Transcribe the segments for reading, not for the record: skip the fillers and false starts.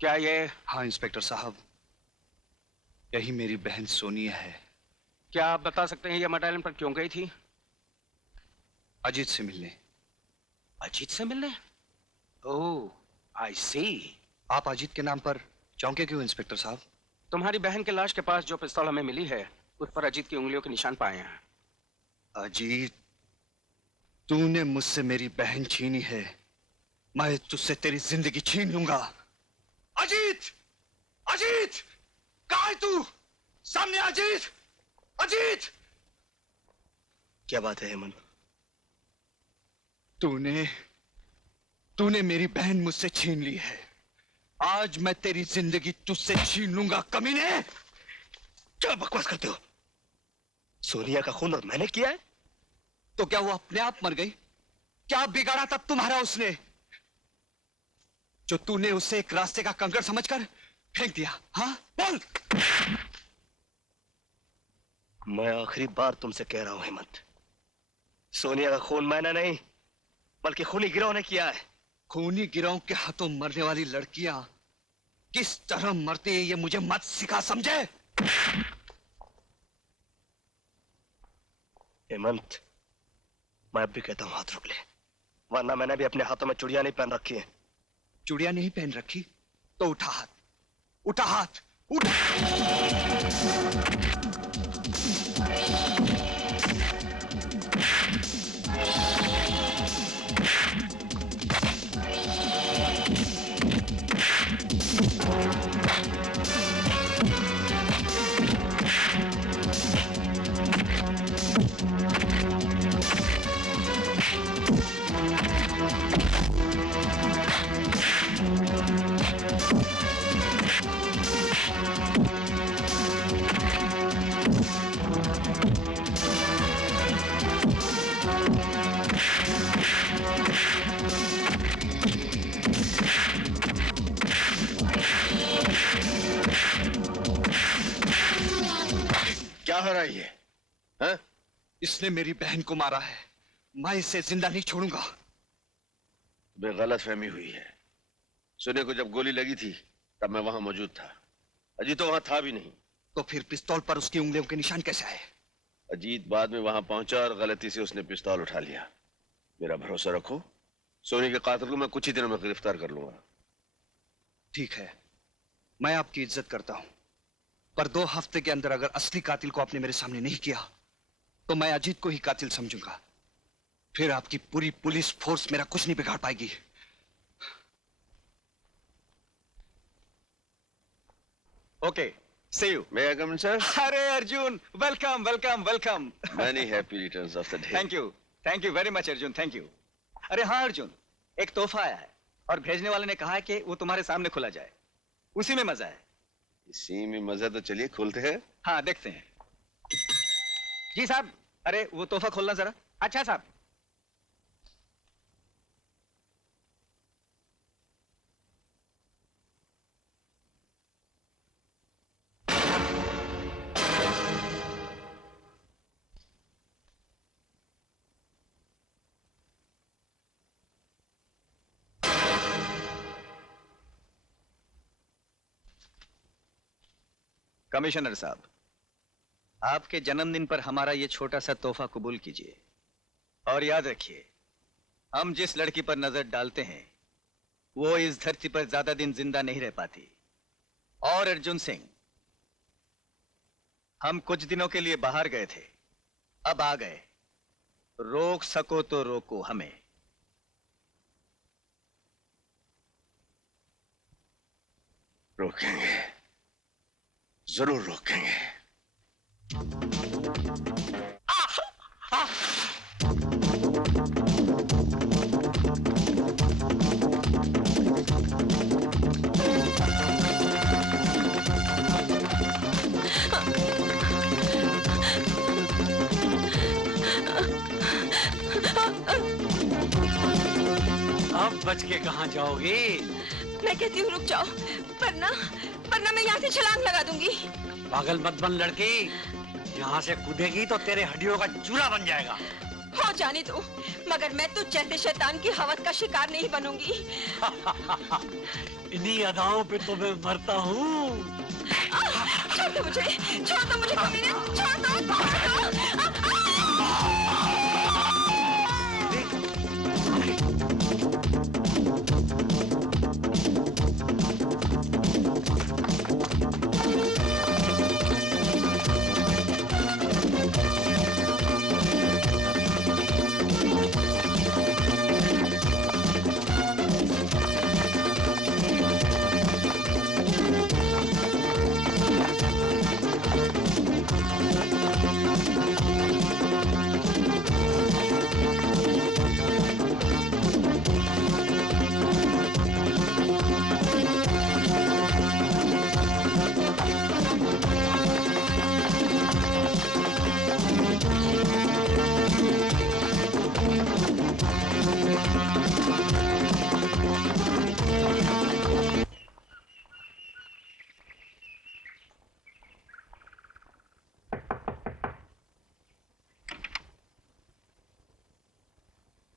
क्या ये? हाँ इंस्पेक्टर साहब, यही मेरी बहन सोनिया है। क्या आप बता सकते हैं ये मट आइलैंड पर क्यों गई थी? अजीत से मिलने। अजीत से मिलने? ओह, आई सी। आप अजीत के नाम पर चौंके क्यों इंस्पेक्टर साहब? तुम्हारी बहन के लाश के पास जो पिस्तौल हमें मिली है उस पर अजीत की उंगलियों के निशान पाए हैं। अजीत, तूने मुझसे मेरी बहन छीनी है, मैं तुझसे तेरी जिंदगी छीन लूंगा। अजीत! अजीत! कहाँ है तू? सामने अजीत! अजीत! क्या बात है हेमंत? तूने मेरी बहन मुझसे छीन ली है। आज मैं तेरी जिंदगी तुझसे छीन लूंगा कमीने। क्या बकवास करते हो? सोनिया का खून और मैंने किया है? तो क्या वो अपने आप मर गई? क्या बिगाड़ा तब तुम्हारा उसने, जो तूने उसे एक रास्ते का कंकड़ समझकर फेंक दिया? हाँ बोल। मैं आखिरी बार तुमसे कह रहा हूं हेमंत, सोनिया का खून मैंने नहीं बल्कि खूनी गिरोह ने किया है। खूनी गिरोह के हाथों मरने वाली लड़कियां किस तरह मरती है ये मुझे मत सिखा, समझे? हेमंत, मैं अब भी कहता हूं हाथ रोक ले, वरना मैंने भी अपने हाथों में चूड़ियां नहीं पहन रखी है। चूड़ियां नहीं पहन रखी तो उठा हाथ, उठा हाथ, उठा। क्या हो रहा है ये? हाँ? इसने मेरी बहन को मारा है, मैं इसे जिंदा नहीं छोड़ूंगा। गलत फहमी हुई है। सोनिया को जब गोली लगी थी तब मैं वहां मौजूद था, अजीत तो वहां था भी नहीं। तो फिर पिस्तौल पर उसकी उंगलियों के निशान कैसे आए? अजीत बाद में वहां पहुंचा और गलती से उसने पिस्तौल उठा लिया। मेरा भरोसा रखो, सोनिया के कातिल को मैं कुछ ही दिनों में गिरफ्तार कर लूंगा। ठीक है, मैं आपकी इज्जत करता हूं, पर 2 हफ्ते के अंदर अगर असली कातिल को आपने मेरे सामने नहीं किया तो मैं अजीत को ही कातिल समझूंगा। फिर आपकी पूरी पुलिस फोर्स मेरा कुछ नहीं बिगाड़ पाएगी। Okay, see you. May I come in sir? अरे Arjun, welcome welcome welcome. Many happy returns of the day. Thank you very much Arjun, thank you. अरे हाँ अर्जुन, एक तोहफा आया है और भेजने वाले ने कहा है कि वो तुम्हारे सामने खुला जाए, उसी में मजा है। इसी में मजा, तो चलिए खोलते हैं। हाँ देखते हैं। जी साहब, अरे वो तोहफा खोलना जरा। अच्छा साहब। कमिश्नर साहब, आपके जन्मदिन पर हमारा ये छोटा सा तोहफा कबूल कीजिए और याद रखिए, हम जिस लड़की पर नजर डालते हैं वो इस धरती पर ज्यादा दिन जिंदा नहीं रह पाती। और अर्जुन सिंह, हम कुछ दिनों के लिए बाहर गए थे, अब आ गए, रोक सको तो रोको हमें। रोकेंगे, जरूर रोकेंगे। अब बच के कहाँ जाओगी? मैं कहती हूँ रुक जाओ, वरना मैं यहाँ से छलांग लगा दूंगी। पागल मत बन लड़की, यहाँ से कूदेगी तो तेरे हड्डियों का चूरा बन जाएगा। हो जाने दो, मगर मैं तुझ जैसे शैतान की हवस का शिकार नहीं बनूंगी। इन्हीं अदाओं पे तो मैं मरता हूँ। छोड़ दो मुझे, छोड़ दो मुझे कमीने, छोड़ दो, छोड़ दो।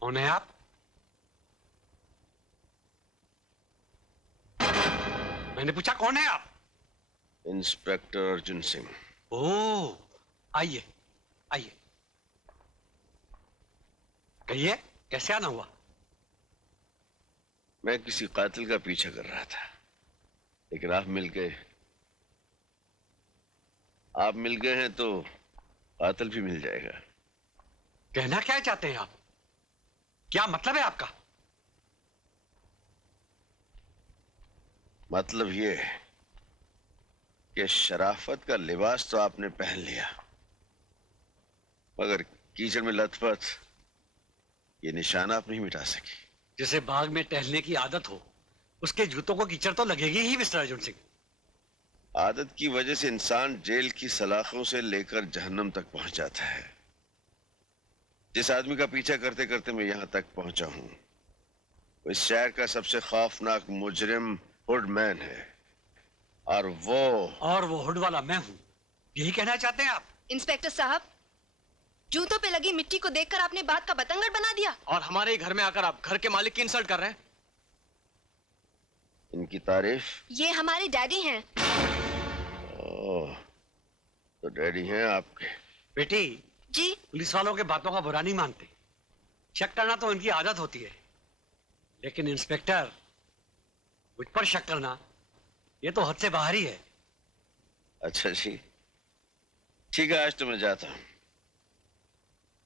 कौन है आप? मैंने पूछा कौन है आप? इंस्पेक्टर अर्जुन सिंह। ओह, आइए आइए। कहिए, कैसे आना हुआ? मैं किसी कातिल का पीछा कर रहा था, लेकिन आप मिल गए। आप मिल गए हैं तो कातिल भी मिल जाएगा। कहना क्या चाहते हैं आप? क्या मतलब है आपका? मतलब ये है कि शराफत का लिबास तो आपने पहन लिया, मगर कीचड़ में लथपथ ये निशान आप नहीं मिटा सकी। जिसे बाग में टहलने की आदत हो, उसके जूतों को कीचड़ तो लगेगी ही, मिस्टर अर्जुन सिंह। आदत की वजह से इंसान जेल की सलाखों से लेकर जहन्नम तक पहुंच जाता है। जिस आदमी का पीछा करते करते मैं यहां तक पहुंचा हूं, वो इस शहर का सबसे खौफनाक मुजरिम हुडमैन है, और वो हुड वाला मैं हूं, यही कहना चाहते हैं आप? इंस्पेक्टर साहब, जूतों पे लगी मिट्टी को देखकर आपने बात का बतंगड़ बना दिया और हमारे ही घर में आकर आप घर के मालिक की इंसल्ट कर रहे हैं। इनकी तारीफ? ये हमारे डैडी हैं। ओह, तो डैडी हैं आपके। बेटी जी। पुलिस वालों के बातों का बुरा नहीं मानते, शक करना तो इनकी आदत होती है, लेकिन इंस्पेक्टर मुझ पर शक करना ये तो हद से बाहर ही है। अच्छा जी, ठीक है, आज तो मैं जाता हूं,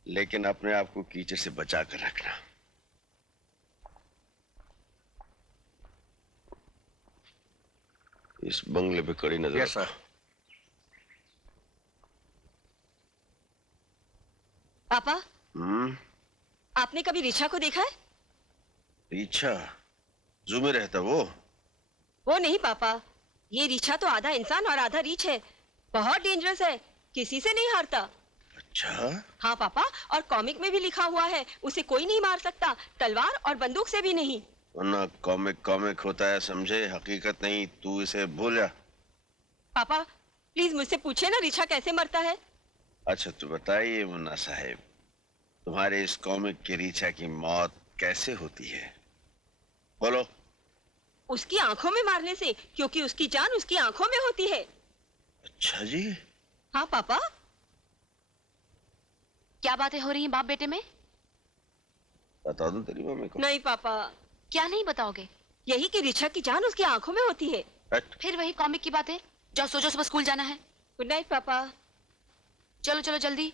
लेकिन अपने आप को कीचड़ से बचा कर रखना। इस बंगले पे कड़ी नजर। Yes sir. पापा, आपने कभी रिचा को देखा है? रिचा? जू में रहता वो नहीं पापा, ये रिचा तो आधा इंसान और आधा रीछ है। बहुत डेंजरस है, किसी से नहीं हारता। अच्छा। हाँ पापा, और कॉमिक में भी लिखा हुआ है उसे कोई नहीं मार सकता, तलवार और बंदूक से भी नहीं। वरना कॉमिक कॉमिक होता है, समझे, हकीकत नहीं। तू इसे भूल जा। पापा प्लीज मुझसे पूछे ना रिचा कैसे मरता है। अच्छा तो बताइए मुन्ना साहब, तुम्हारे इस कॉमिक की रिचा की मौत कैसे होती है? बोलो। उसकी आंखों में मारने से, क्योंकि उसकी जान उसकी आंखों में होती है। अच्छा जी। हाँ पापा। क्या बातें हो रही हैं बाप बेटे में? बता दूं तेरी मम्मी को? नहीं पापा। क्या नहीं बताओगे? यही कि रिचा की जान उसकी आंखों में होती है। फिर वही कॉमिक की बातें। जाओ सो जाओ, सुबह स्कूल जाना है। गुड नाइट पापा। चलो चलो जल्दी।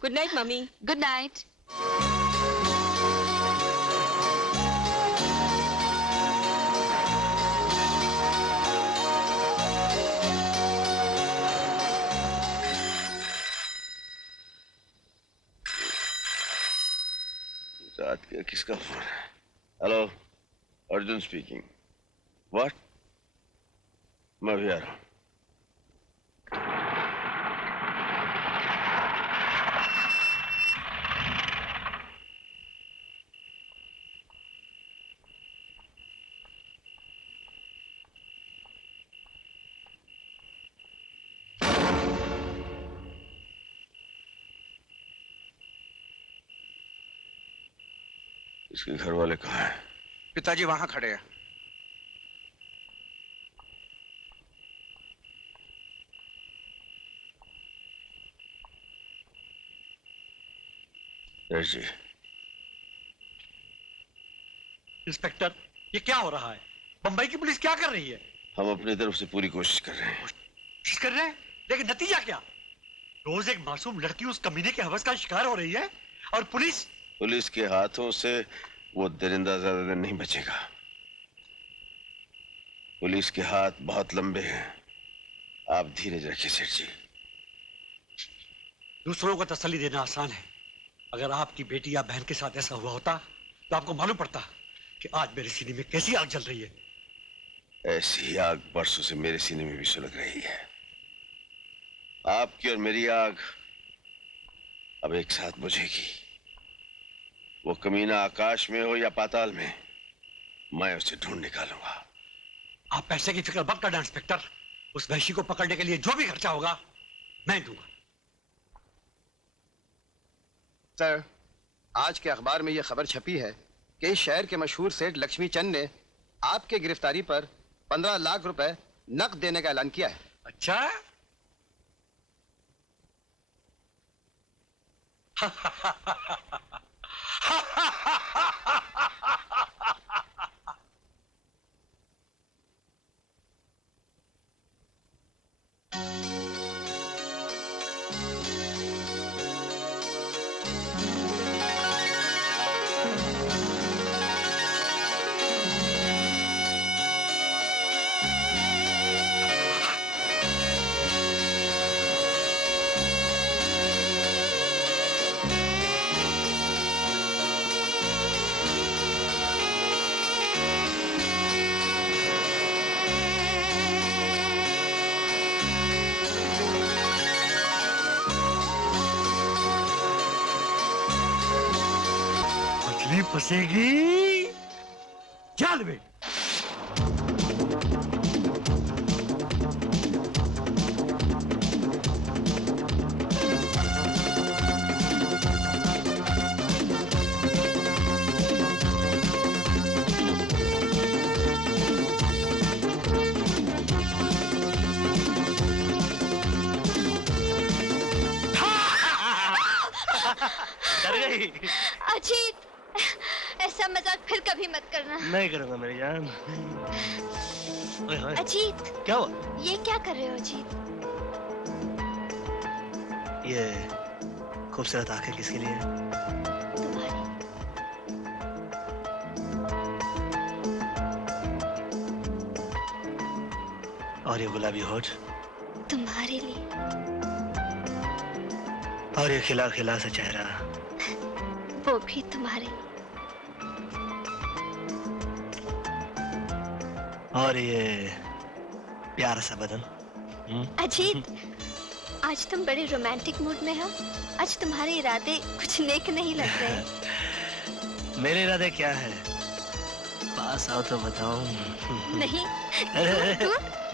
Good night mummy. Good night. रात का किसका फोन है? Hello, Arjun speaking. व्हाट? मैं भी आ रहा हूं। इसके घर वाले कहाँ हैं? पिताजी वहां खड़े हैं। यश जी, इंस्पेक्टर, ये क्या हो रहा है? बंबई की पुलिस क्या कर रही है? हम अपनी तरफ से पूरी कोशिश कर रहे हैं। कोशिश कर रहे हैं, लेकिन नतीजा क्या? रोज एक मासूम लड़की उस कमीने के हवस का शिकार हो रही है और पुलिस के हाथों से वो दरिंदा ज्यादा दिन नहीं बचेगा। पुलिस के हाथ बहुत लंबे हैं। आप धीरज रखिए सेठ जी। दूसरों को तसल्ली देना आसान है। अगर आपकी बेटी या बहन के साथ ऐसा हुआ होता तो आपको मालूम पड़ता कि आज मेरे सीने में कैसी आग जल रही है। ऐसी ही आग बरसों से मेरे सीने में भी सुलग रही है। आपकी और मेरी आग अब एक साथ बुझेगी। वो कमीना आकाश में हो या पाताल में, मैं उसे ढूंढ निकालूंगा। आप पैसे की फिक्र मत करना इंस्पेक्टर। उस वहशी को पकड़ने के लिए जो भी खर्चा होगा मैं दूंगा। सर, आज के अखबार में यह खबर छपी है कि इस शहर के मशहूर सेठ लक्ष्मी चंद ने आपके गिरफ्तारी पर 15 लाख रुपए नकद देने का ऐलान किया है। अच्छा? मछली फंसेगी जाल में। अजीत, ऐसा मजाक फिर कभी मत करना। नहीं करूंगा मेरी जान। ओए होए, अजीत, क्या हुआ? ये क्या कर रहे हो अजीत? ये खूबसूरत आंखें किसके लिए है? तुम्हारी। और ये गुलाबी होठ तुम्हारे लिए। और ये खिला खिला सा चेहरा वो भी तुम्हारे लिए। और ये प्यारा सा बदन। अजीत, आज तुम बड़े रोमांटिक मूड में हो। आज तुम्हारे इरादे कुछ नेक नहीं लग रहे। मेरे इरादे क्या है? पास आओ तो बताऊं। नहीं, अरे, दूर, दूर।